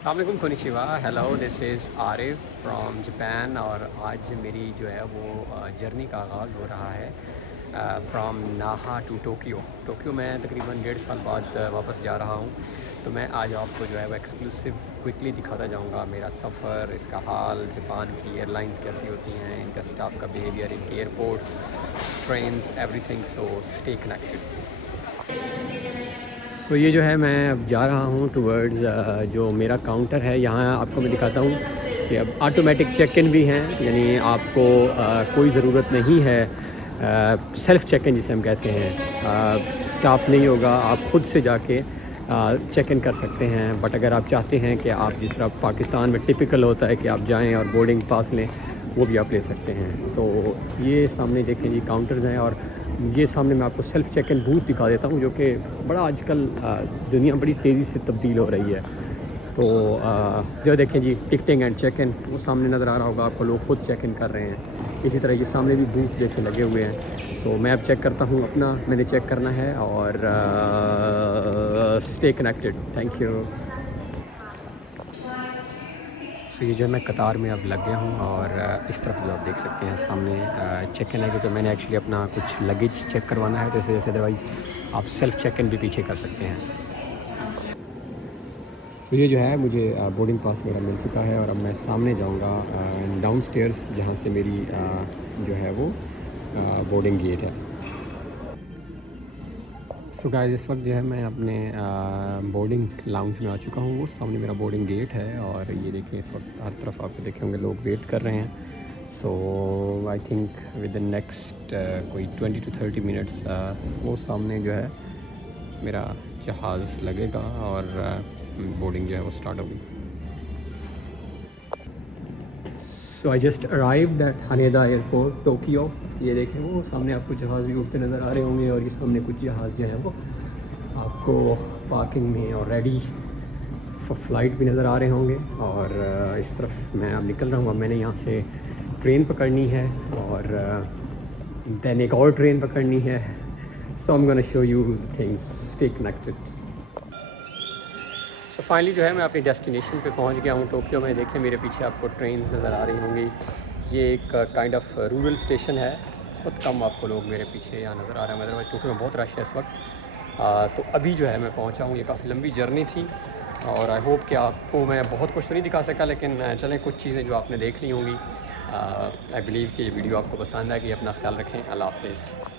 अस्सलामुअलैकुम konnichiwa hello this is Arif from Japan. और आज मेरी जो है वो जर्नी का आगाज़ हो रहा है फ्रॉम नाहा टू टोक्यो। टोक्यो मैं तकरीबन 1.5 साल बाद वापस जा रहा हूँ। तो मैं आज आपको जो है वो एक्सक्लूसिव क्विकली दिखाता जाऊँगा मेरा सफ़र, इसका हाल, जापान की एयरलाइंस कैसी होती हैं, इनका स्टाफ का बिहेवियर, इनके airports, trains, everything. So stay connected. तो ये जो है मैं अब जा रहा हूँ टूवर्ड्स जो मेरा काउंटर है। यहाँ आपको मैं दिखाता हूँ कि अब ऑटोमेटिक चेक इन भी हैं, यानी आपको कोई ज़रूरत नहीं है सेल्फ़ चेक इन जिसे हम कहते हैं। स्टाफ नहीं होगा, आप ख़ुद से जाके चेक इन कर सकते हैं। बट अगर आप चाहते हैं कि आप जिस तरह पाकिस्तान में टिपिकल होता है कि आप जाएं और बोर्डिंग पास लें, वो भी आप ले सकते हैं। तो ये सामने देखें जी काउंटर्स हैं, और ये सामने मैं आपको सेल्फ़ चेक इन बूथ दिखा देता हूँ, जो कि बड़ा आजकल दुनिया बड़ी तेज़ी से तब्दील हो रही है। तो जो देखें जी टिकटिंग एंड चेक इन, वो सामने नज़र आ रहा होगा आपको, लोग ख़ुद चेक इन कर रहे हैं। इसी तरह ये सामने भी बूथ देखे लगे हुए हैं। तो मैं अब चेक करता हूँ अपना, मैंने चेक करना है। और स्टे कनेक्टेड, थैंक यू। तो ये जो है मैं कतार में अब लग गया हूँ, और इस तरफ जो आप देख सकते हैं सामने चेक इन है, क्योंकि मैंने एक्चुअली अपना कुछ लगेज चेक करवाना है, तो इस वजह से अदरवाइज़ आप सेल्फ़ चेक इन भी पीछे कर सकते हैं। तो ये जो है मुझे बोर्डिंग पास मेरा मिल चुका है, और अब मैं सामने जाऊँगा डाउन स्टेयर्स, जहाँ से मेरी जो है वो बोर्डिंग गेट है। सो गाइस, इस वक्त जो है मैं अपने बोर्डिंग लाउंज में आ चुका हूँ। वो सामने मेरा बोर्डिंग गेट है, और ये देखिए इस वक्त हर तरफ आपको देखे होंगे लोग वेट कर रहे हैं। So I think within next कोई 20 to 30 मिनट्स वो सामने जो है मेरा जहाज़ लगेगा, और बोर्डिंग जो है वो स्टार्ट होगी। So I just arrived at Haneda airport Tokyo. ये देखें वो सामने आपको जहाज़ भी उड़ते नज़र आ रहे होंगे, और ये सामने कुछ जहाज़ जो है वो आपको पार्किंग में और रेडी फॉर फ्लाइट भी नज़र आ रहे होंगे। और इस तरफ मैं अब निकल रहा हूँ। अब मैंने यहाँ से ट्रेन पकड़नी है, और दैन एक और ट्रेन पकड़नी है। So I am gonna show you things, stay connected. So finally जो है मैं अपनी डेस्टिनेशन पे पहुंच गया हूँ टोक्यो में। देखें मेरे पीछे आपको ट्रेन नज़र आ रही होंगी। ये एक काइंड ऑफ रूरल स्टेशन है। बहुत कम आपको लोग मेरे पीछे यहाँ नज़र आ रहे हैं, अदरवाइज़ टोक्यो में बहुत रश है इस वक्त। तो अभी जो है मैं पहुँचा हूँ। ये काफ़ी लंबी जर्नी थी, और आई होप कि आपको मैं बहुत कुछ तो नहीं दिखा सका, लेकिन चलें कुछ चीज़ें जो आपने देख ली होंगी। आई बिलीव कि ये वीडियो आपको पसंद आएगी। अपना ख्याल रखें। अल्लाह हाफ़िज़।